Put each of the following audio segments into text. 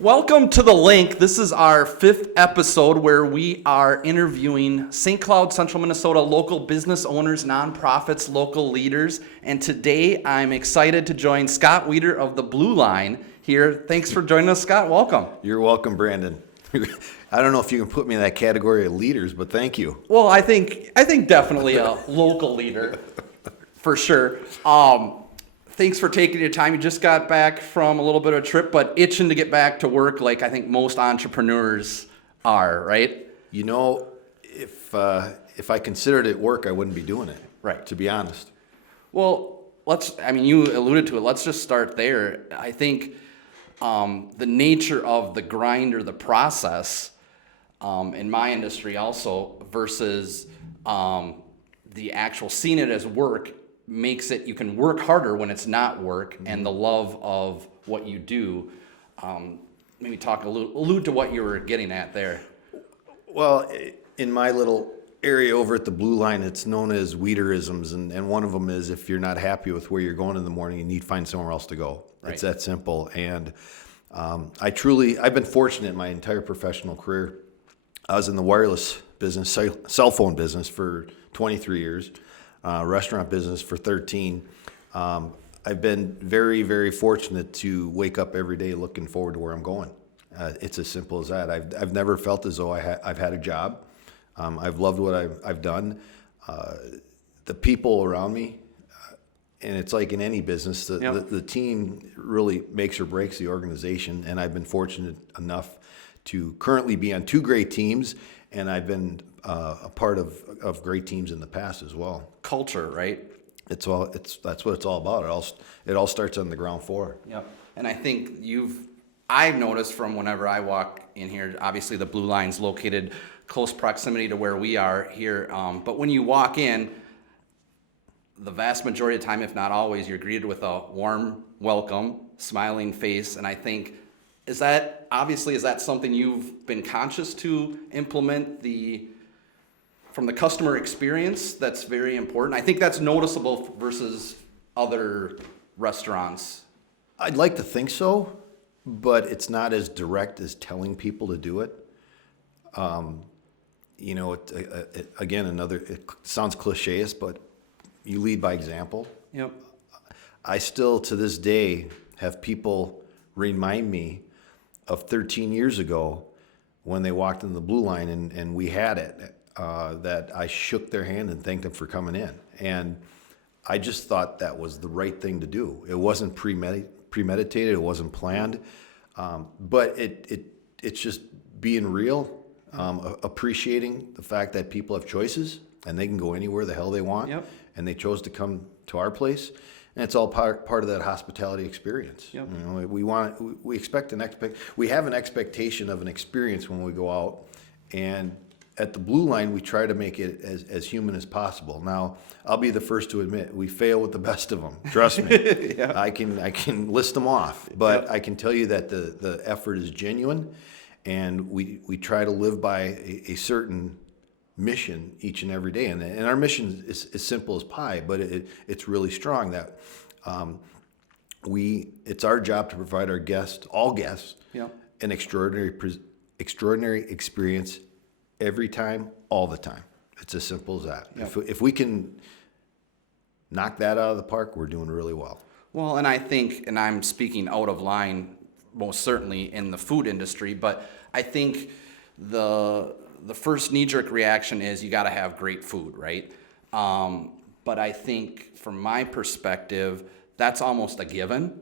Welcome to The Link. This is our 5th episode where we are interviewing St. Cloud, Central Minnesota local business owners, nonprofits, local leaders. And today I'm excited to join Scott Widor of the Blueline here. Thanks for joining us, Scott. Welcome. You're welcome, Brandon. I don't know if you can put me in that category of leaders, but thank you. Well, I think definitely a local leader for sure. Thanks for taking your time. You just got back from a little bit of a trip, but itching to get back to work like I think most entrepreneurs are, right? You know, if I considered it work, I wouldn't be doing it. Right. To be honest. Well, you alluded to it. Let's just start there. I think the nature of the grind or the process in my industry also versus the actual seeing it as work makes it, you can work harder when it's not work, and the love of what you do. Maybe allude to what you were getting at there. Well, in my little area over at the Blueline, it's known as Widorisms, and one of them is if you're not happy with where you're going in the morning, you need to find somewhere else to go. Right. It's that simple. And I've been fortunate in my entire professional career. I was in the wireless business, cell phone business for 23 years. Restaurant business for 13. I've been very, very fortunate to wake up every day looking forward to where I'm going. It's as simple as that. I've never felt as though I've had a job. I've loved what I've done. The people around me, and it's like in any business, the team really makes or breaks the organization. And I've been fortunate enough to currently be on 2 great teams, and I've been a part of great teams in the past as well. Culture, right? That's what it's all about. It all starts on the ground floor. Yep. And I think I've noticed from whenever I walk in here, obviously the Blueline's located close proximity to where we are here. But when you walk in, the vast majority of the time, if not always, you're greeted with a warm welcome, smiling face. And I think, is that something you've been conscious to implement from the customer experience? That's very important. I think that's noticeable versus other restaurants. I'd like to think so, but it's not as direct as telling people to do it. It sounds cliché, but you lead by example. Yep. I still, to this day, have people remind me of 13 years ago when they walked in the Blueline and we had it. That I shook their hand and thanked them for coming in. And I just thought that was the right thing to do. It wasn't premeditated, it wasn't planned, but it's just being real, appreciating the fact that people have choices and they can go anywhere the hell they want. Yep. And they chose to come to our place. And it's all part of that hospitality experience. Yep. You know, we have an expectation of an experience when we go out, and at the Blueline, we try to make it as human as possible. Now, I'll be the first to admit, we fail with the best of them. Trust me. Yeah. I can list them off, but yep. I can tell you that the effort is genuine, and we try to live by a certain mission each and every day. And our mission is as simple as pie, but it's really strong that it's our job to provide all guests, yep. an extraordinary experience every time, all the time. It's as simple as that. Yep. If we can knock that out of the park, we're doing really well. Well, and I think, and I'm speaking out of line, most certainly in the food industry, but I think the first knee-jerk reaction is you got to have great food, right? But I think from my perspective, that's almost a given,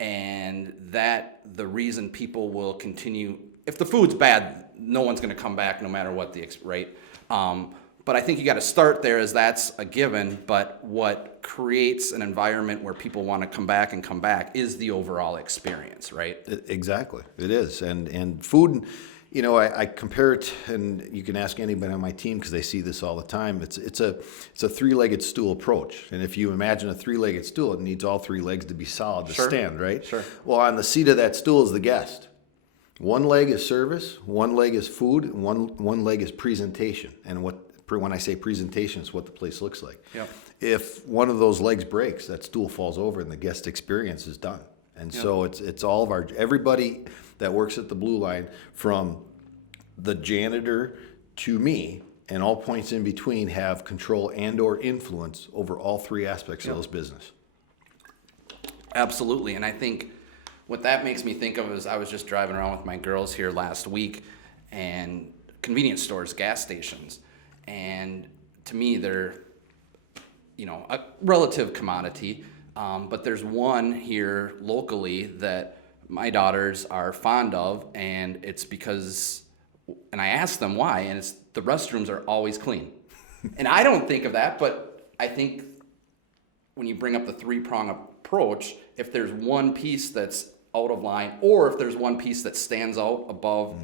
and that the reason people will continue, if the food's bad, no one's going to come back no matter what right? But I think you got to start there as that's a given, but what creates an environment where people want to come back is the overall experience, right? Exactly. It is. And food, you know, I compare it, and you can ask anybody on my team because they see this all the time. It's a 3-legged stool approach. And if you imagine a 3-legged stool, it needs all 3 legs to be solid to stand, right? Sure. Well, on the seat of that stool is the guest. 1 leg is service, 1 leg is food, and one leg is presentation. And when I say presentation, it's what the place looks like. Yep. If one of those legs breaks, that stool falls over and the guest experience is done. And so it's all of everybody that works at the Blueline, from the janitor to me, and all points in between, have control and or influence over all three aspects of this business. Absolutely. And I think what that makes me think of is I was just driving around with my girls here last week, and convenience stores, gas stations. And to me, they're, a relative commodity. But there's one here locally that my daughters are fond of, and it's because, and I asked them why, and it's the restrooms are always clean. And I don't think of that, but I think when you bring up the three-prong approach, if there's one piece that's out of line, or if there's one piece that stands out above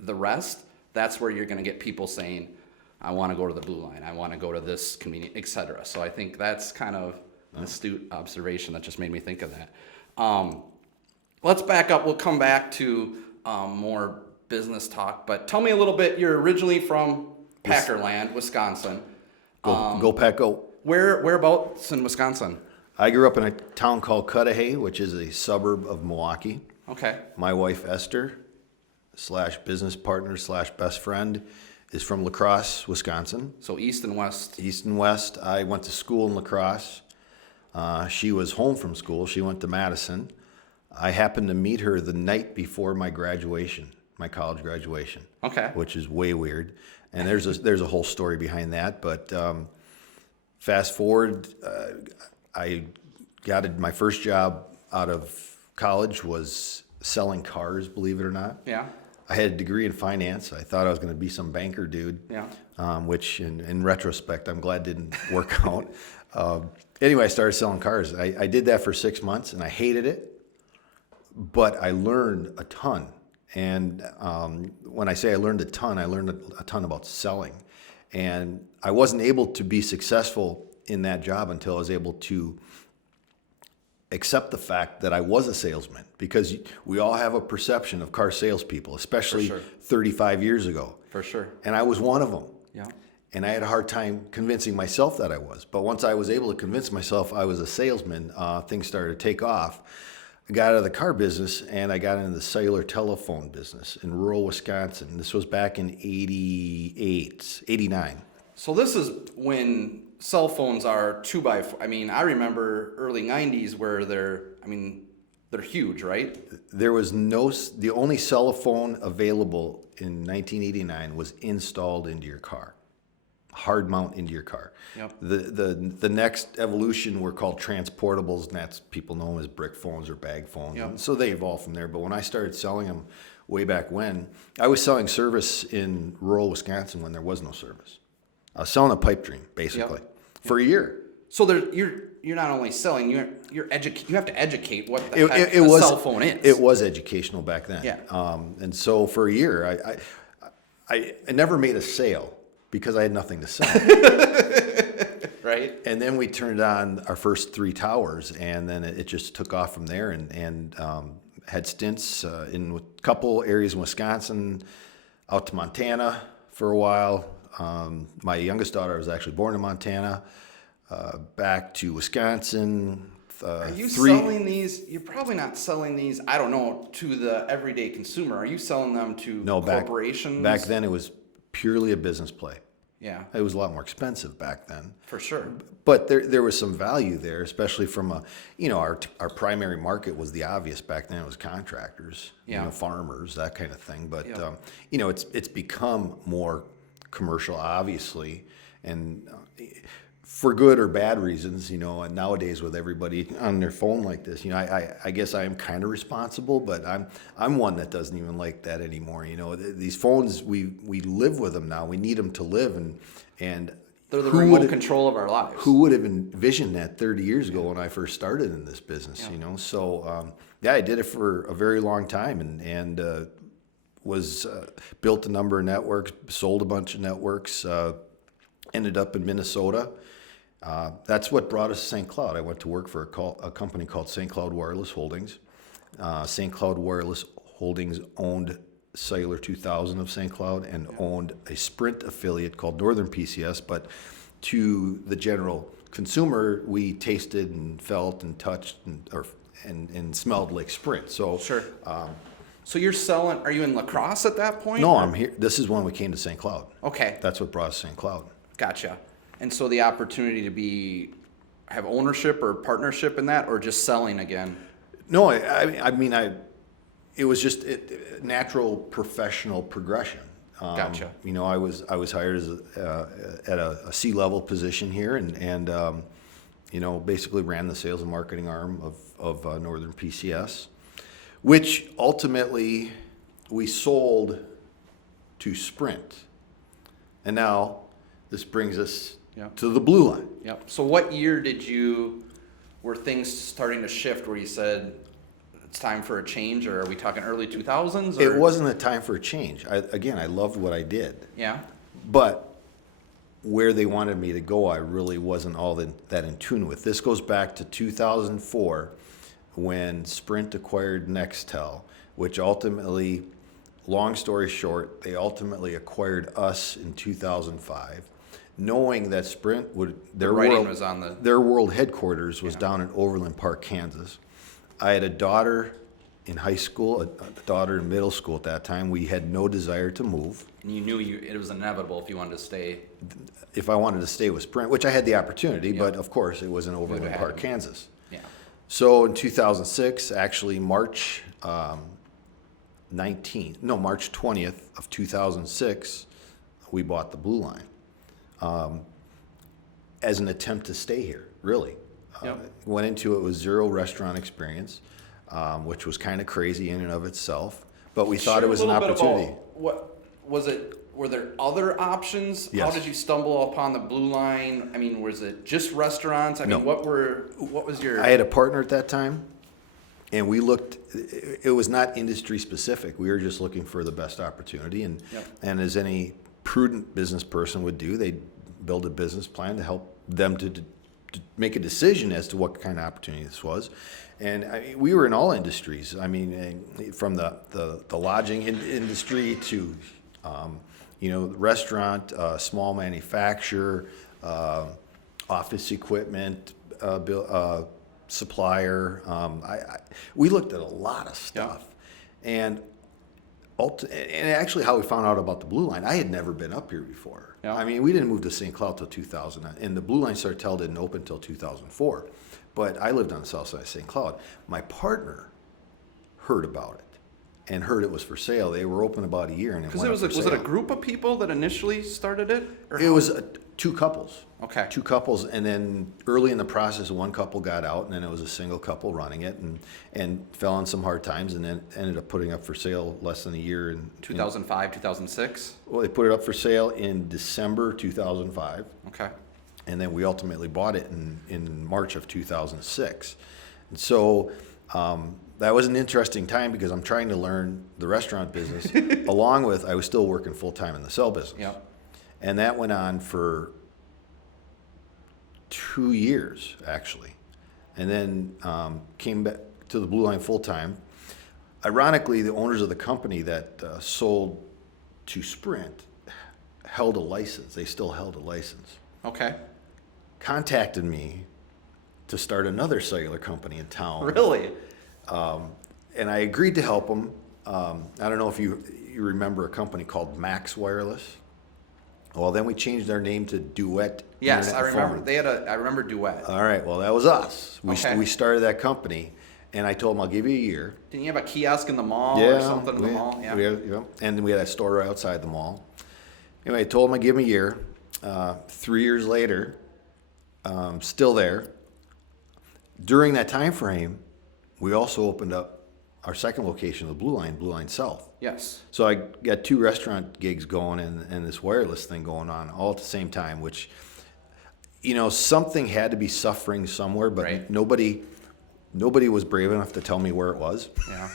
the rest, that's where you're going to get people saying, I want to go to the Blueline, I want to go to this convenient, etc. So I think that's kind of an astute observation that just made me think of that. Let's back up. We'll come back to more business talk, but tell me a little bit. You're originally from Packerland, Wisconsin. Go Pack Go. Whereabouts in Wisconsin? I grew up in a town called Cudahy, which is a suburb of Milwaukee. Okay. My wife Esther / business partner / best friend is from La Crosse, Wisconsin. So east and west. East and west. I went to school in La Crosse. She was home from school. She went to Madison. I happened to meet her the night before my graduation, my college graduation. Okay. Which is way weird. And there's a whole story behind that. But fast forward, I got my first job out of college was selling cars, believe it or not. Yeah. I had a degree in finance. I thought I was going to be some banker dude. Yeah. Which in retrospect, I'm glad didn't work out. Anyway, I started selling cars. I did that for 6 months, and I hated it, but I learned a ton. And when I say I learned a ton about selling. And I wasn't able to be successful in that job until I was able to accept the fact that I was a salesman, because we all have a perception of car salespeople, especially 35 years ago. For sure. And I was one of them. Yeah. And I had a hard time convincing myself that I was. But once I was able to convince myself I was a salesman, things started to take off. I got out of the car business and I got into the cellular telephone business in rural Wisconsin. This was back in 88, 89. So this is when cell phones are 2x4. I mean, I remember early 90s where they're huge, right? There was the only cell phone available in 1989 was installed into your car. Hard mount into your car. Yep. The next evolution were called transportables, and that's, people know them as brick phones or bag phones. Yep. And so they evolved from there. But when I started selling them way back when, I was selling service in rural Wisconsin when there was no service. I was selling a Pipedream, basically, for a year. So you're not only selling, you have to educate what the heck a cell phone is. It was educational back then. Yeah. And so for a year, I never made a sale because I had nothing to sell. Right. And then we turned on our first 3 towers, and then it just took off from there, and had stints in a couple areas in Wisconsin, out to Montana for a while. My youngest daughter was actually born in Montana. Back to Wisconsin. Are you selling these? You're probably not selling these, I don't know, to the everyday consumer. Are you selling them to corporations? Back then it was purely a business play. Yeah. It was a lot more expensive back then. For sure. But there was some value there, especially from our primary market was the obvious back then. It was contractors, farmers, that kind of thing. But it's become more commercial, obviously, and for good or bad reasons, and nowadays with everybody on their phone like this, I guess I am kind of responsible, but I'm one that doesn't even like that anymore. These phones, we live with them now. We need them to live, and they're the remote control of our lives. Who would have envisioned that 30 years ago when I first started in this business? So I did it for a very long time, and was built a number of networks, sold a bunch of networks, ended up in Minnesota. That's what brought us to St. Cloud. I went to work for a company called St. Cloud Wireless Holdings. St. Cloud Wireless Holdings owned Cellular 2000 of St. Cloud and owned a Sprint affiliate called Northern PCS. But to the general consumer, we tasted and felt and touched and smelled like Sprint. So Sure. So you're selling, are you in La Crosse at that point? no, or- I'm here. This is when we came to St. Cloud. Okay, That's what brought us to St. Cloud. gotcha. And so the opportunity to have ownership or partnership in that, or just selling again? No, I mean, it was just natural professional progression. Gotcha. You know, I was hired as at a C-level position here, and you know, basically ran the sales and marketing arm of Northern PCS, which ultimately we sold to Sprint, and now this brings us Yep. to the Blueline. Yep. So what year were things starting to shift where you said it's time for a change, or are we talking early 2000s? Or? It wasn't a time for a change. I loved what I did. Yeah. But where they wanted me to go, I really wasn't all that in tune with. This goes back to 2004 when Sprint acquired Nextel, which ultimately, long story short, they ultimately acquired us in 2005, knowing that Sprint their writing was on the- their world headquarters was Yeah. down in Overland Park, Kansas. I had a daughter in high school, a daughter in middle school at that time. We had no desire to move. And you knew it was inevitable if you wanted to stay. If I wanted to stay with Sprint, which I had the opportunity, Yeah. but of course it was in Overland would've Park, had to. Kansas. Yeah. So in 2006, actually March 20th of 2006, we bought the Blueline as an attempt to stay here, really. Yep. Went into it with zero restaurant experience, which was kind of crazy in and of itself, but we thought it was an opportunity. What was it? Were there other options? Yes. How did you stumble upon the Blueline? I mean, was it just restaurants? I No. mean, what was your? I had a partner at that time, and we looked. It was not industry specific. We were just looking for the best opportunity, and Yep. and as any prudent business person would do, they'd build a business plan to help them to make a decision as to what kind of opportunity this was. And we were in all industries. I mean, from the lodging industry to you know, restaurant, small manufacturer, office equipment, supplier. We looked at a lot of stuff, and actually, how we found out about the Blueline, I had never been up here before. Yeah. I mean, we didn't move to St. Cloud till 2000, and the Blueline Sartell didn't open till 2004. But I lived on the south side of St. Cloud. My partner heard about it and heard it was for sale. They were open about a year, and Because was was it a group of people that initially started it? Or It how- was two couples. Okay. Two couples, and then early in the process, one couple got out, and then it was a single couple running it, and fell on some hard times, and then ended up putting up for sale less than a year. 2005, 2006. Well, they put it up for sale in December 2005, Okay. and then we ultimately bought it in March of 2006. And so that was an interesting time because I'm trying to learn the restaurant business, along with I was still working full time in the cell business. Yep. And that went on for 2 years, actually. And then came back to the Blueline full time. Ironically, the owners of the company that sold to Sprint held a license. They still held a license. Okay. Contacted me to start another cellular company in town. Really? And I agreed to help them. I don't know if you remember a company called Max Wireless. Well, then we changed our name to Duet. Yes, I Internet remember. Phone. I remember Duet. All right, well, that was us. Okay. We started that company, and I told them I'll give you a year. Didn't you have a kiosk in the mall or something in the mall? Yeah. And then we had a store right outside the mall. Anyway, I told them I'd give them a year. 3 years later, still there. During that time frame, we also opened up our second location, the Blueline South. Yes. So I got 2 restaurant gigs going and this wireless thing going on all at the same time, which, you know, something had to be suffering somewhere, but Right. nobody was brave enough to tell me where it was. Yeah.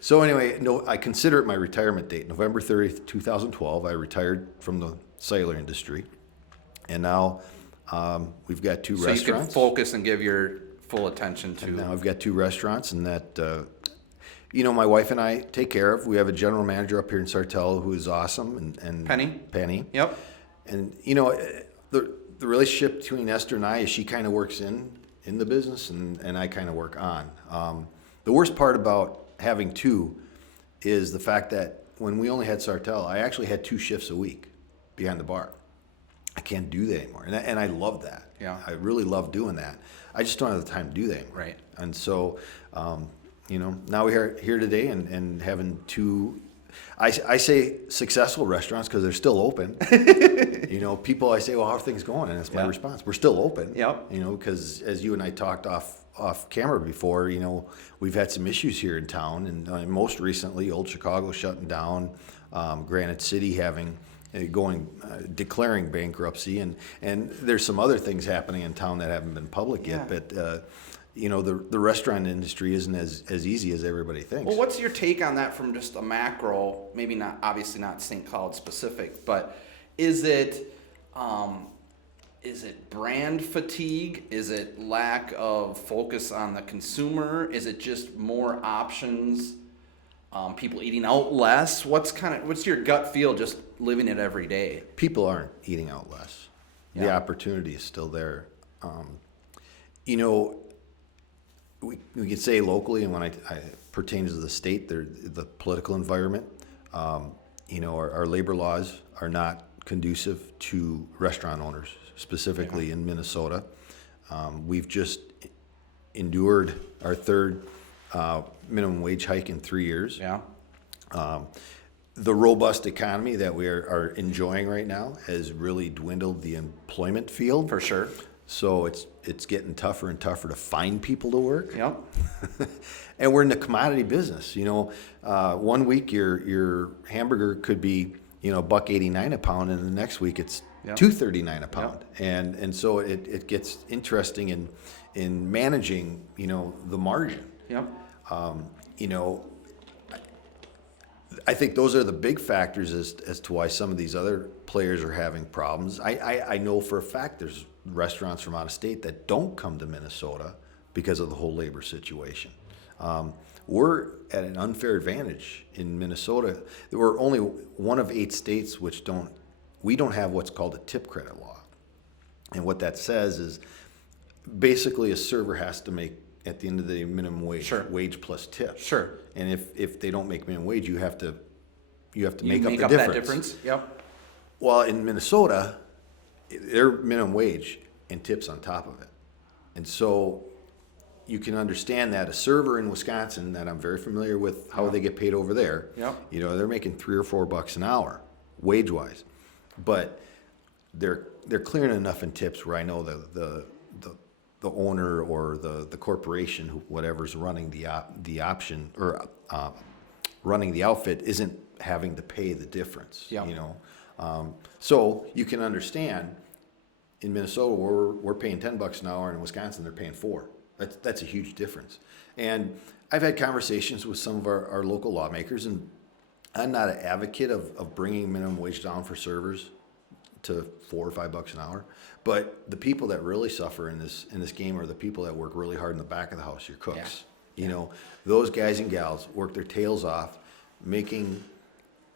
So anyway, I consider it my retirement date. November 30th, 2012, I retired from the cellular industry. And now we've got 2 So restaurants. you can focus and give your full attention to. Now I've got 2 restaurants, and that, you know, my wife and I take care of. We have a general manager up here in Sartell who is awesome, and Penny? Yep. And you know, the relationship between Esther and I is she kind of works in in the business, and I kind of work on. The worst part about having two is the fact that when we only had Sartell, I actually had 2 shifts a week behind the bar. I can't do that anymore, and I love that. Yeah. I really love doing that. I just don't have the time to do that anymore. Right. And so, now we're here today and having 2. I say successful restaurants because they're still open. People, I say, well, how are things going? And that's my response. We're still open. Yep. Because as you and I talked off camera before, we've had some issues here in town, and most recently, Old Chicago shutting down, Granite City declaring bankruptcy, and there's some other things happening in town that haven't been public yet. But the restaurant industry isn't as easy as everybody thinks. Well, what's your take on that from just a macro, maybe not, obviously not St. Cloud specific, but is it brand fatigue? Is it lack of focus on the consumer? Is it just more options? People eating out less? What's your gut feel just living it every day? People aren't eating out less. Yeah. The opportunity is still there. We could say locally, and when I pertains to the state, the political environment, our labor laws are not conducive to restaurant owners, specifically in Minnesota. We've just endured our 3rd minimum wage hike in 3 years. Yeah. The robust economy that we are enjoying right now has really dwindled the employment field. For sure. So it's getting tougher and tougher to find people to work. Yep. And we're in the commodity business. 1 week your hamburger could be $1.89 a pound, and the next week it's $2.39 a pound. Yep. And so it gets interesting in managing the margin. Yep. I think those are the big factors as to why some of these other players are having problems. I know for a fact there's restaurants from out of state that don't come to Minnesota because of the whole labor situation. We're at an unfair advantage in Minnesota. We're only one of 8 states which we don't have what's called a tip credit law. And what that says is basically a server has to make at the end of the minimum wage, wage plus tips. Sure. And if they don't make minimum wage, you have to make up up the that difference. Yep. Well, in Minnesota, they're minimum wage and tips on top of it. And so you can understand that a server in Wisconsin, that I'm very familiar with how they get paid over there, they're making $3 or $4 an hour wage-wise. But they're clearing enough in tips where I know the owner or the corporation, whatever's running the option or running the outfit, isn't having to pay the difference. So you can understand in Minnesota we're paying $10 an hour, and in Wisconsin they're paying $4. That's a huge difference. And I've had conversations with some of our local lawmakers, and I'm not an advocate of bringing minimum wage down for servers to $4 or $5 an hour. But the people that really suffer in this game are the people that work really hard in the back of the house, your cooks. Those guys and gals work their tails off, making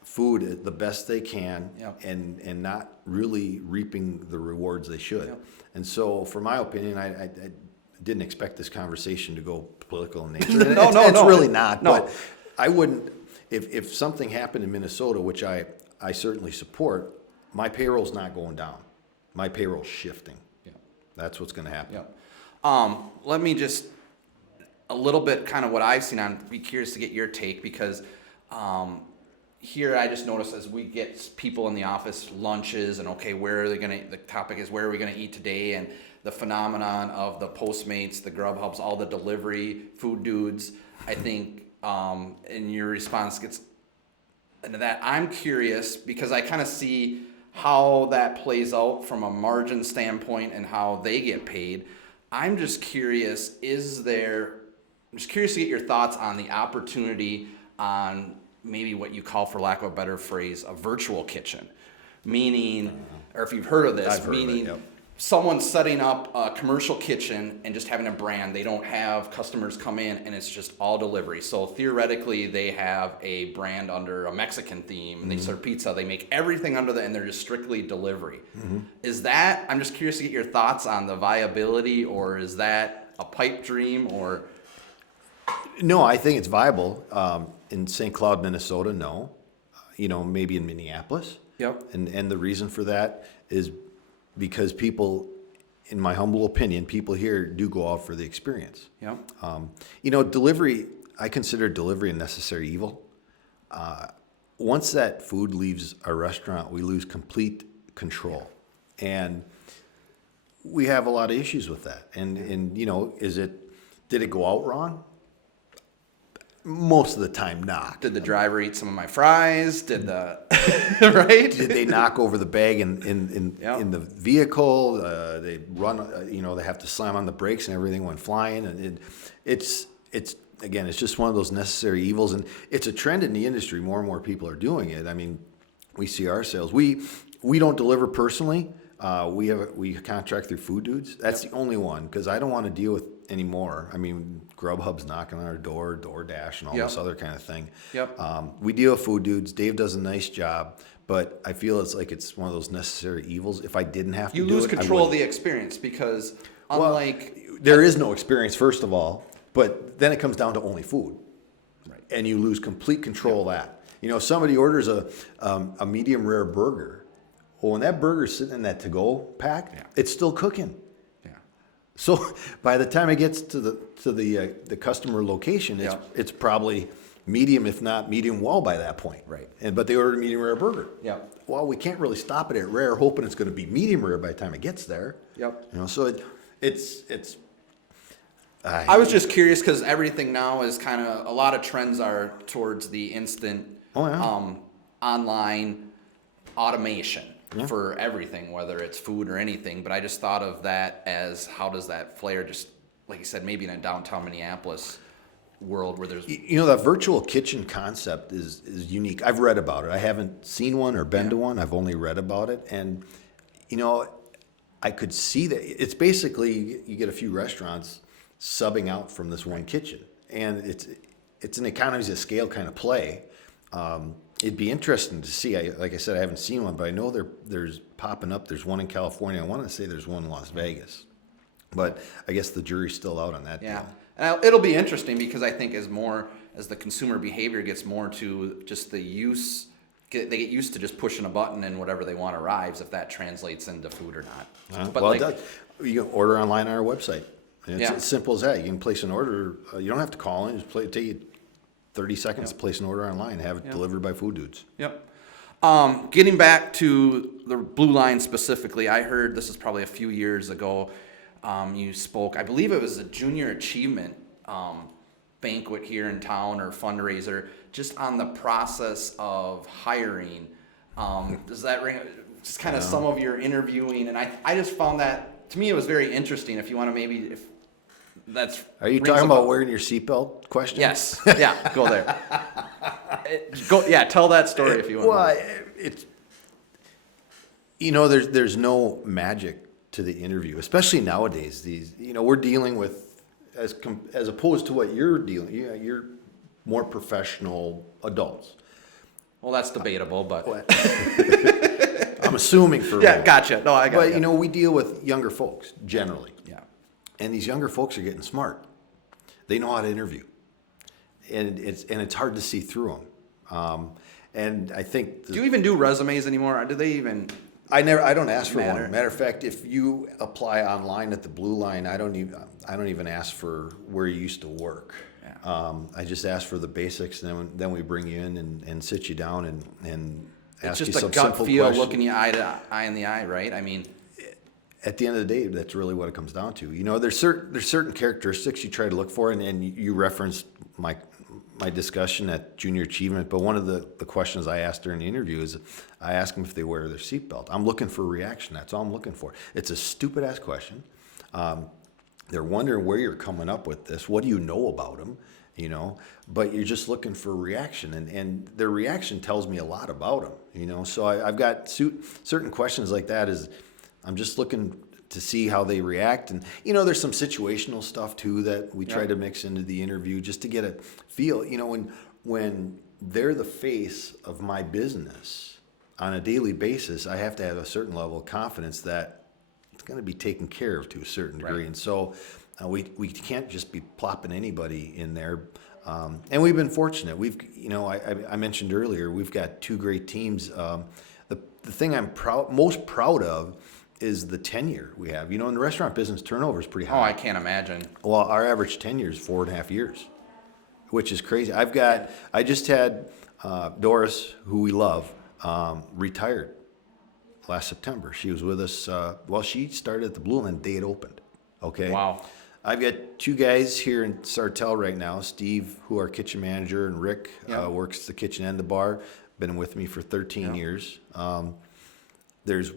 food the best they can, and not really reaping the rewards they should. And so, for my opinion, I didn't expect this conversation to go political in nature. It's really not. No. But I wouldn't, if something happened in Minnesota, which I certainly support, my payroll's not going down. My payroll's shifting. That's what's going to happen. Let me just, a little bit kind of what I've seen, I'd be curious to get your take, because here I just noticed as we get people in the office lunches and the topic is where are we going to eat today, and the phenomenon of the Postmates, the Grubhubs, all the delivery food dudes, I think in your response gets into that. I'm curious because I kind of see how that plays out from a margin standpoint and how they get paid. I'm just curious, to get your thoughts on the opportunity on maybe what you call, for lack of a better phrase, a virtual kitchen. Meaning, or if you've heard of this, someone's setting up a commercial kitchen and just having a brand. They don't have customers come in and it's just all delivery. So theoretically, they have a brand under a Mexican theme and they serve pizza. They make everything under and they're just strictly delivery. Is that, I'm just curious to get your thoughts on the viability, or is that a pipe dream, or? No, I think it's viable. In St. Cloud, Minnesota, no. Maybe in Minneapolis. Yep. And the reason for that is because people, in my humble opinion, people here do go out for the experience. Yep. Delivery, I consider delivery a necessary evil. Once that food leaves our restaurant, we lose complete control. And we have a lot of issues with that. And did it go out wrong? Most of the time, not. Did the driver eat some of my fries? Did the right? Did they knock over the bag in the vehicle? They run. They have to slam on the brakes and everything went flying. And it's just one of those necessary evils, and it's a trend in the industry. More and more people are doing it. I mean, we see our sales. We don't deliver personally. We contract through Food Dudes. That's the only one, because I don't want to deal with anymore. I mean, Grubhub's knocking on our door, DoorDash, and all this other kind of thing. Yep. We deal with Food Dudes. Dave does a nice job, but I feel it's one of those necessary evils. If I didn't have to You do lose it, control of the experience, because unlike there is no experience, first of all, but then it comes down to only food. Right. And you lose complete control of that. If somebody orders a medium rare burger, well, when that burger's sitting in that to-go pack, it's still cooking. Yeah. So by the time it gets to the customer location, it's probably medium, if not medium well by that point. Right. But they ordered a medium rare burger. Yeah. Well, we can't really stop it at rare, hoping it's going to be medium rare by the time it gets there. Yep. So it's. I was just curious because everything now is kind of, a lot of trends are towards the instant online automation for everything, whether it's food or anything. But I just thought of that as, how does that flare, just like you said, maybe in a downtown Minneapolis world where there's... That virtual kitchen concept is unique. I've read about it. I haven't seen one or been to one. I've only read about it. And, I could see that. It's basically, you get a few restaurants subbing out from this one kitchen. And it's an economies of scale kind of play. It'd be interesting to see. Like I said, I haven't seen one, but I know there's popping up. There's one in California. I want to say there's one in Las Vegas. But I guess the jury's still out on that Yeah. deal. And it'll be interesting because I think as the consumer behavior gets more to just the use, they get used to just pushing a button and whatever they want arrives, if that translates into food or not. But Well, it does. You can order online on our website. And it's Yeah. as simple as that. You can place an order. You don't have to call in. Just take you 30 seconds to place an order online and have it delivered by Food Dudes. Yep. Getting back to the Blueline specifically, I heard, this is probably a few years ago, you spoke, I believe it was a junior achievement banquet here in town, or fundraiser, just on the process of hiring. Does that ring, just kind of some of your interviewing? And I just found that, to me, it was very interesting. If you want to maybe, if that's... Are you talking about wearing your seatbelt question? Yes. Yeah, go there. Tell that story if you want. Well, it's, there's no magic to the interview, especially nowadays. We're dealing with, as opposed to what you're dealing, you're more professional adults. Well, that's debatable, but... I'm assuming for Yeah, gotcha. No, I got it. But, we deal with younger folks, generally. Yeah. And these younger folks are getting smart. They know how to interview. And it's hard to see through them. And I think... Do you even do resumes anymore? Or do they even... I don't ask for Matter. one. Matter of fact, if you apply online at the Blueline, I don't even ask for where you used to work. Yeah. I just ask for the basics, and then we bring you in and sit you down and ask It's you just a some gut simple feel, questions. looking you eye in the eye, right? I mean... At the end of the day, that's really what it comes down to. There's certain characteristics you try to look for, and you referenced my discussion at junior achievement, but one of the questions I asked during the interview is, I ask them if they wear their seatbelt. I'm looking for a reaction. That's all I'm looking for. It's a stupid ass question. They're wondering where you're coming up with this. What do you know about them? But you're just looking for a reaction, and their reaction tells me a lot about them. So I've got certain questions like that. I'm just looking to see how they react. And, you know, there's some situational stuff too that we try to mix into the interview just to get a feel. You know, when they're the face of my business on a daily basis, I have to have a certain level of confidence that it's going to be taken care of to a certain degree. Right. And so we can't just be plopping anybody in there. And we've been fortunate. I mentioned earlier, we've got two great teams. The thing I'm most proud of is the tenure we have. You know, in the restaurant business, turnover is pretty high. Oh, I can't imagine. Well, our average tenure is 4.5 years, which is crazy. I just had Doris, who we love, retired last September. She was with us. She started at the Blueline the day it opened. Okay. Wow. I've got two guys here in Sartell right now, Steve, who our kitchen manager, and Rick works the kitchen and the bar. Been with me for 13 years. There's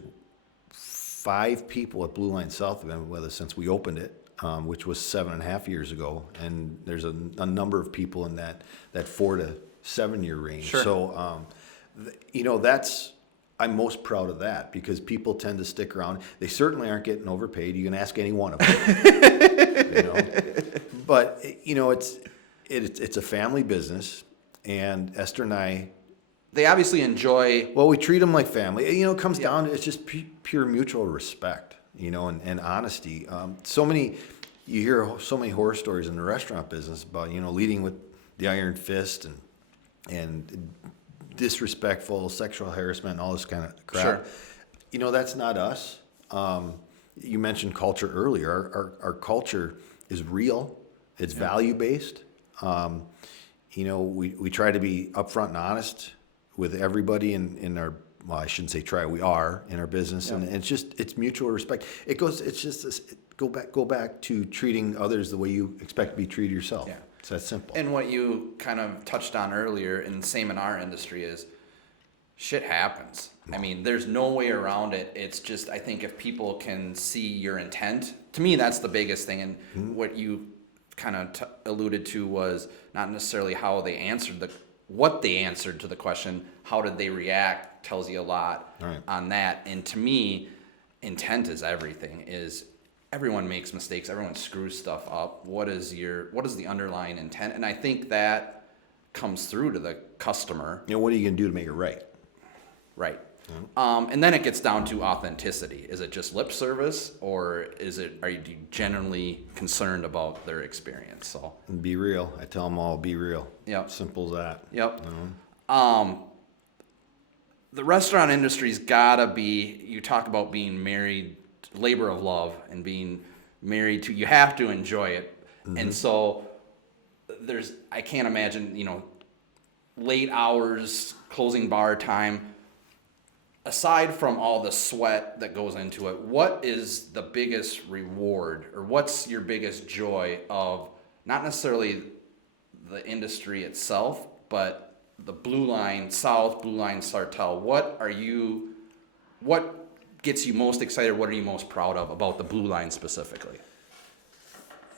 5 people at Blueline South have been with us since we opened it, which was 7.5 years ago. And there's a number of people in that 4 to 7 year range. Sure. So, I'm most proud of that because people tend to stick around. They certainly aren't getting overpaid. You can ask any one of them. But it's a family business, and Esther and I. They obviously enjoy. Well, we treat them like family. It comes down to it's just pure mutual respect, and honesty. You hear so many horror stories in the restaurant business about leading with the iron fist and disrespectful sexual harassment and all this kind of crap. Sure. That's not us. You mentioned culture earlier. Our culture is real. It's value based. We try to be upfront and honest with everybody in our. Well, I shouldn't say try. We are in our business, and it's mutual respect. Go back to treating others the way you expect to be treated yourself. Yeah. It's that simple. And what you kind of touched on earlier, and the same in our industry, is shit happens. I mean, there's no way around it. It's just, I think if people can see your intent, to me, that's the biggest thing. And what you kind of alluded to was not necessarily how they answered what they answered to the question, how did they react, tells you a lot on that. And to me, intent is everything. Everyone makes mistakes. Everyone screws stuff up. What is the underlying intent? And I think that comes through to the customer. What are you going to do to make it right? Right. And then it gets down to authenticity. Is it just lip service, or are you genuinely concerned about their experience? So be real. I tell them all, be real. Yep. Simple as that. Yep. The restaurant industry's gotta be. You talk about being married, labor of love, and being married to. You have to enjoy it, and so I can't imagine late hours, closing bar time. Aside from all the sweat that goes into it, what is the biggest reward, or what's your biggest joy of not necessarily the industry itself, but the Blueline South, Blueline Sartell? What gets you most excited? What are you most proud of about the Blueline specifically?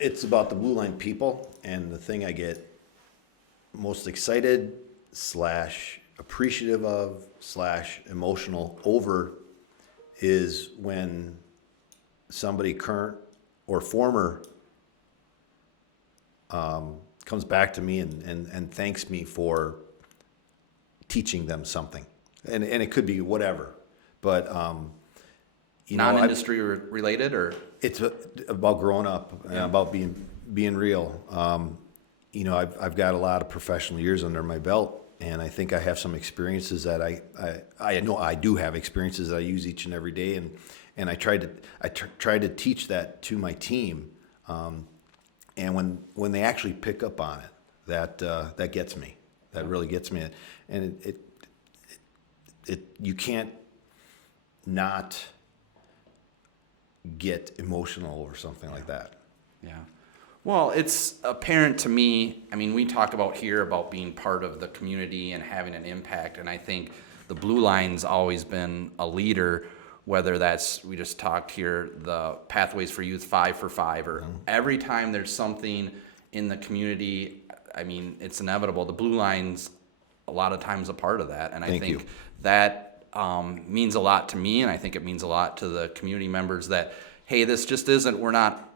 It's about the Blueline people, and the thing I get most excited / appreciative of / emotional over is when somebody current or former comes back to me and thanks me for teaching them something, and it could be whatever, but non-industry related, or it's about growing up and about being real. I've got a lot of professional years under my belt. And I think I have some experiences that I know I do have experiences that I use each and every day, and I try to teach that to my team, and when they actually pick up on it, that gets me. That really gets me, and it you can't not get emotional over something like that. Yeah. Well, it's apparent to me. I mean, we talk about being part of the community and having an impact, and I think the Blueline's always been a leader, whether that's, we just talked here, the Pathways for Youth 5 for 5, or every time there's something in the community, I mean, it's inevitable. The Blueline's a lot of times a part of that, and I think that means a lot to me, and I think it means a lot to the community members that hey, this just isn't, we're not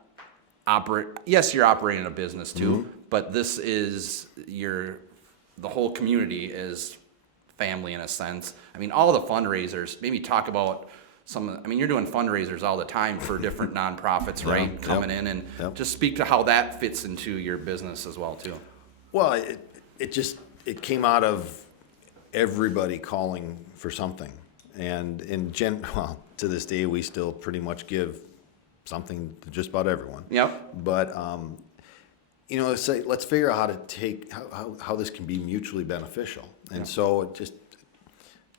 yes, you're operating a business too, but this is the whole community is family in a sense. I mean, all the fundraisers, maybe talk about you're doing fundraisers all the time for different nonprofits, right? Coming in and just speak to how that fits into your business as well too. Well, it came out of everybody calling for something. And to this day, we still pretty much give something to just about everyone. Yep. But, let's figure out how this can be mutually beneficial. And so it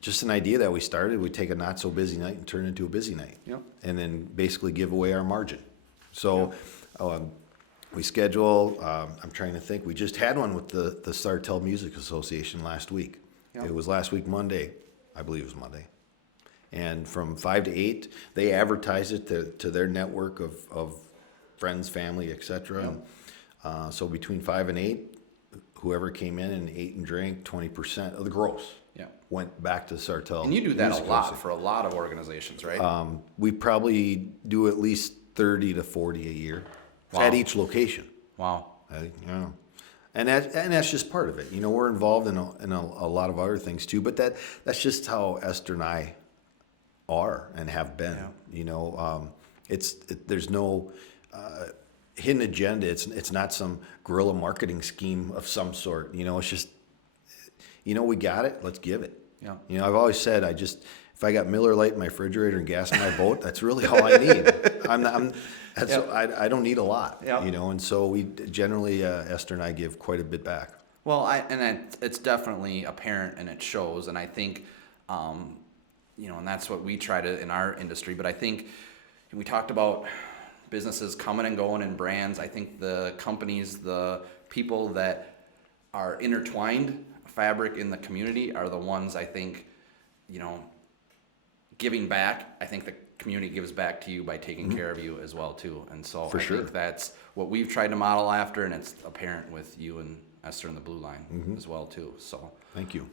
just an idea that we started, we take a not so busy night and turn it into a busy night. Yep. And then basically give away our margin. So, we schedule, I'm trying to think, we just had one with the Sartell Music Association last week. Yep. It was last week Monday, I believe it was Monday. And from 5 to 8, they advertise it to their network of friends, family, etc. Yep. So between 5 and 8, whoever came in and ate and drank, 20% of the gross went back to Sartell. And you do that a lot for a lot of organizations, right? We probably do at least 30 to 40 a year at each location. Wow. And that's just part of it. We're involved in a lot of other things too, but that's just how Esther and I are and have been. There's no hidden agenda. It's not some guerrilla marketing scheme of some sort. It's just, we got it. Let's give it. Yeah. I've always said if I got Miller Lite in my refrigerator and gas in my boat, that's really all I need. I don't need a lot. Yep. And so we generally Esther and I give quite a bit back. Well, it's definitely apparent and it shows, and I think, and that's what we try to in our industry. But I think we talked about businesses coming and going and brands. I think the companies, the people that are intertwined fabric in the community are the ones I think, giving back. I think the community gives back to you by taking care of you as well too. And so I think that's what we've tried to model after, and it's apparent with you and Esther and the Blueline as well too. So thank you.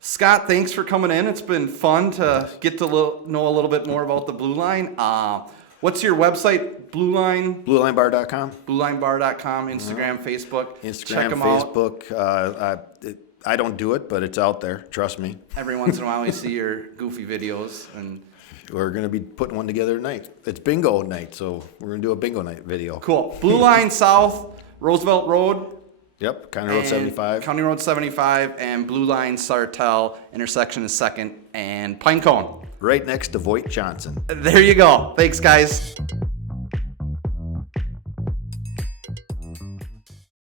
Scott, thanks for coming in. It's been fun to get to know a little bit more about the Blueline. What's your website? Blueline? BluelineBar.com. BluelineBar.com, Instagram, Facebook. Instagram, check them Facebook. I don't do it, but it's out there. Trust me. Every once in a while we see your goofy videos. And we're going to be putting one together tonight. It's bingo night, so we're going to do a bingo night video. Cool. Blueline South, Roosevelt Road. Yep, County Road 75. County Road 75 and Blueline Sartell, intersection is 2nd and Pinecone. Right next to VoigtJohnson. There you go. Thanks, guys.